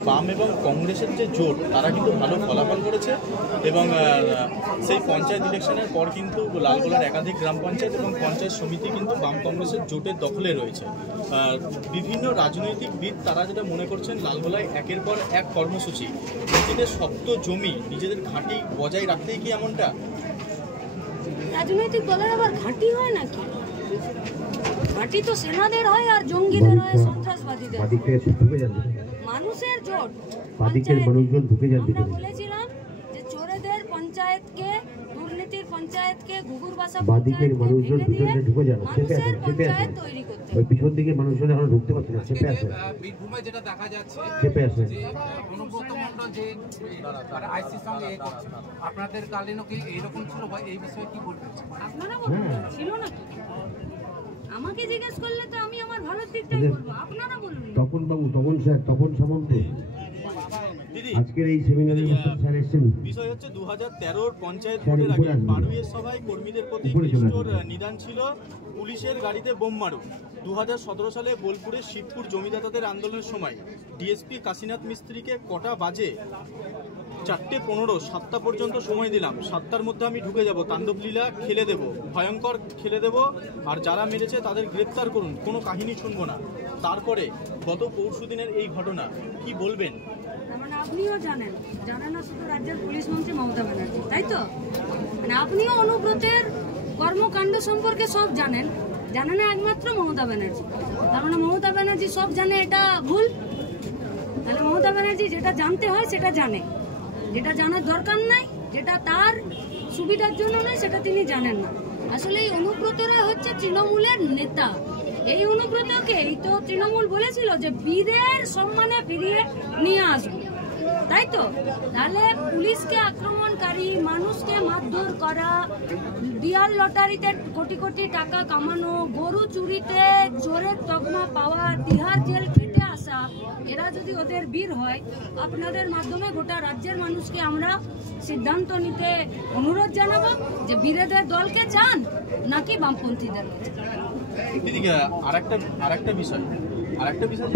বাম এবং কংগ্রেসের যে জোট তারা কিন্তু ভালো ফলাফল করেছে এবং সেই পঞ্চায়েত ইলেকশনের পর কিন্তু লালগোলার একাধিক গ্রাম পঞ্চায়েত এবং পঞ্চায়েত সমিতি কিন্তু বাম কংগ্রেসের জোটের দখলে রয়েছে। বিভিন্ন রাজনৈতিকবিদ তারা যেটা মনে করছেন লালগোলায় একের পর এক কর্মসূচি, নিজেদের শক্ত জমি নিজেদের ঘাঁটি বজায় রাখতেই কি এমনটা? রাজনৈতিক দলের আবার ঘাঁটি হয় নাকি? ঘাঁটি তো সেনাদের হয় আর জঙ্গিদের হয়, সন্ত্রাসবাদীদের। মানুষের জোট আমরা বলেছিলাম যে চোরেদের পঞ্চায়েতকে, দুর্নীতির পঞ্চায়েতকে, ঘুঘুর বাসা মানুষের পঞ্চায়েত তৈরি করতে হবে। পিছন দিকে মানুষজন এখন ঢুকতে পারছে না, চেপে আসে। বীরভূমে যেটা দেখা যাচ্ছে, চেপে আসে অনুব্রত মণ্ডল যে আইসির সঙ্গে করছে, আপনাদের কালীনও কি এইরকম ছিল বা এই বিষয়ে কি বলবেন আপনারা? ছিল না, আমাকে জিজ্ঞেস করলে তো আমি আমার ভালোর দিকটাই বলবো, আপনারা বলুন। তপন বাবু, তপন স্যার, তপন সামন্ত আজকের এই সেমিনারের স্যার এসেছেন। বিষয় হচ্ছে 2013 পঞ্চায়েত ভোটের আগে বারুইয়ের সভায় কর্মীদের প্রতি কৃষ্ণর নিদান ছিল পুলিশের গাড়িতে বোম মারো। 2017 সালে বোলপুরের শিবপুর জমিদাতাদের আন্দোলনের সময় ডিএসপি কাশীনাথ মিস্ত্রিকে কটা বাজে 4:15, 7টা পর্যন্ত সময় দিলাম, 7টার মধ্যে আমি ঢুকে যাব, তাণ্ডবলীলা খেলে দেব, ভয়ঙ্কর খেলে দেব, আর যারা মেরেছে তাদের গ্রেপ্তার করুন, কোনো কাহিনী শুনবো না। তারপরে গত পরশুদিনের এই ঘটনা, কি বলবেন? মানে আপনিও জানেন না শুধু রাজ্যের পুলিশ মন্ত্রী মমতা ব্যানার্জি, তাই তো? মানে আপনিও অনুব্রতের কর্মকাণ্ড সম্পর্কে সব জানেন না একমাত্র মমতা ব্যানার্জি। তার মানে মমতা ব্যানার্জি সব জানে, এটা ভুল? তাহলে মমতা ব্যানার্জি যেটা জানতে হয় সেটা জানে, যেটা জানার দরকার নাই, যেটা তার সুবিধার জন্য নয়, সেটা তিনি জানেন না। আসলে এই অনুব্রতরা হচ্ছে তৃণমূলের নেতা। এই অনুব্রতকে এই তো তৃণমূল বলেছিল যে বীরের সম্মানে ফিরিয়ে নিয়ে আসবে, তাই তো? তাহলে পুলিশকে আক্রমণকারী, মানুষকে মারধর করা, বিয়ার লটারিতে কোটি কোটি টাকা কামানো, গরু চুরিতে চোরের তকমা পাওয়া, তিহার জেল খেটে আসা, এরা যদি ওদের বীর হয়, আপনাদের মাধ্যমে গোটা রাজ্যের মানুষকে আমরা সিদ্ধান্ত নিতে অনুরোধ জানাবো যে বীরেদের দলকে চান নাকি বামপন্থীদের। আরেকটা বিষয়